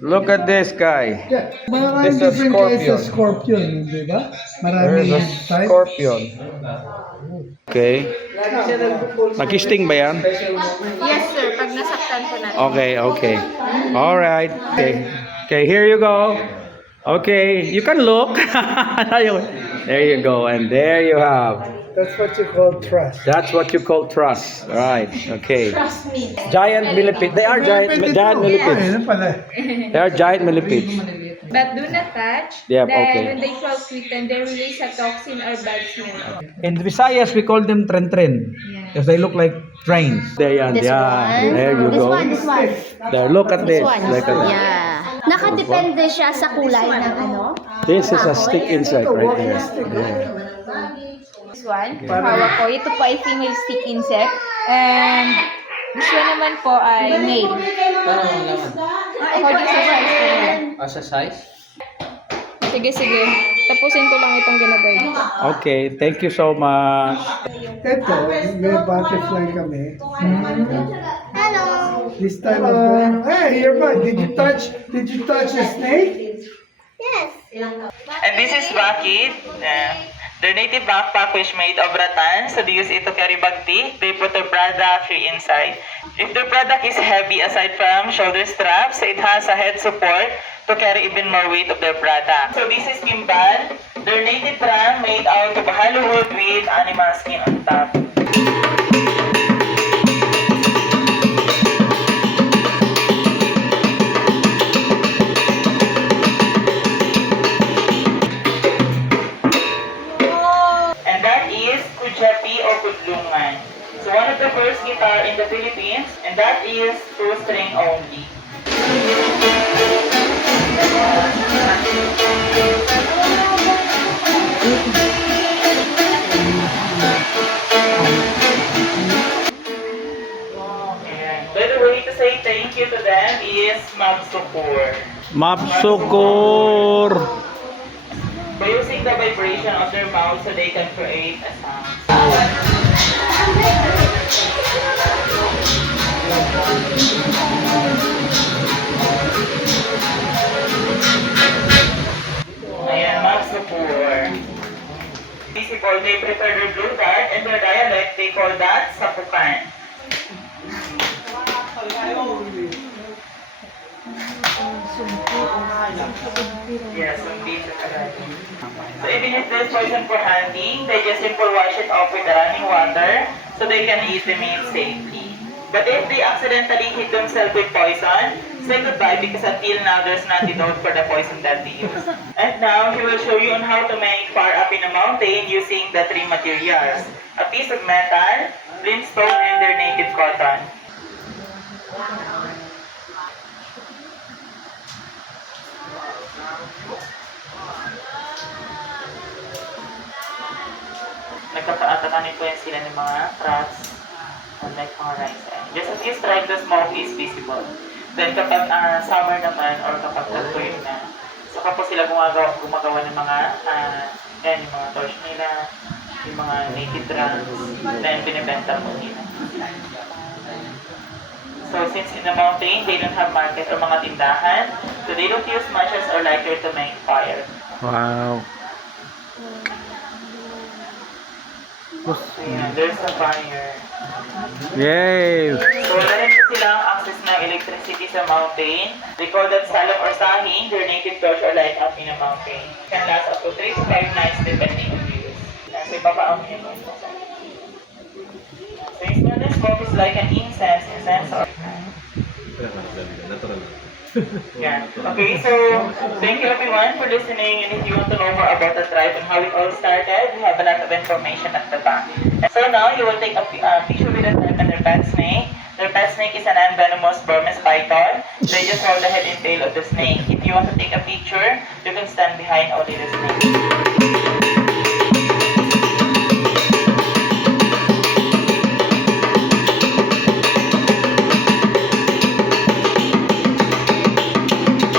Look at this guy. Yeah, maraming This is different kinds of scorpion. scorpion, di ba? There's Maraming a type. scorpion. Okay. Nakisting ba yan? Yes, sir. Pag nasaktan ko na. Okay, okay. All right. Okay. Okay, here you go. Okay, you can look. There you go, and there you have. That's what you call trust. That's what you call trust. Right. Okay. Trust me. Giant millipedes. They are giant millipedes. Ano pala? They are giant millipedes. But do not touch. Yeah, then okay. when they fall sweeten, they release a toxin or bad smell. In Visayas, we call them tren-tren. Because they look like trains. There yan. This Yeah. one. There you This go. one, this one. There, look at this. This one. Look at that. Yeah. Nakadepende siya sa kulay ng ano. This is a stick insect right there. This one, hawak ko. Ito po ay female stick insect. And this one naman po ay male. According sa size po nila. Sa size? Sige, sige. Tapusin ko lang itong ginagay. Okay, thank you so much. Ito, may butterfly kami. Hello. This time of the... Hey, you're fine. Did you touch the snake? Yes. And this is Bakit. Their native backpack which made of rattan, so they use it to carry bagti. They put their product here inside. If their product is heavy aside from shoulder straps, so it has a head support to carry even more weight of their product. So this is Kimbal, their native pram made out of hollow wood with animal skin on top. And that is Kujapi or Kudlungan. So one of the first guitar in the Philippines, and that is two string only. And by the way, to say thank you to them is Mabsukur. Mapsukor. By using the vibration of their mouth so they can create a sound. Ayan, Mabsukur. Visible, they prepare their blue dart and their dialect, they call that Sapukan. Yes, sumpi sa karate. So even if there's poison for hunting, they just simply wash it off with the running water so they can eat the meat safely. But if they accidentally hit themselves with poison, say goodbye because until now there's no antidote for the poison that they use. And now he will show you on how to make fire up in a mountain using the three materials: a piece of metal, flintstone, and their native cotton. Nagkataatanan po yan sila ng mga cracks, unlike mga rice. Just as you strike, the smoke is visible. Then kapag summer naman, or kapag tag-tuyo na, saka po sila gumagawa ng mga, yan, yung mga torch nila, yung mga native drums, then binibenta po nila. So since in the mountain, they don't have market or mga tindahan, so they don't use matches or lighter to make fire. Wow. Ayan, there's a fire. Yay! So wala rin po silang access ng electricity sa mountain. They call that salong or sahing, their native torch or light up in a mountain. Can last up to 3 to 5 nights depending on the use. So ipapaam yun. So yung smell ng smoke is like an incense or... Yeah. Okay, so thank you everyone for listening, and if you want to know more about the tribe and how it all started, we have a lot of information at the back. And so now you will take a picture with the tribe and their pet snake. Their pet snake is an non-venomous Burmese python. They just hold the head and tail of the snake. If you want to take a picture, you can stand behind only the snake.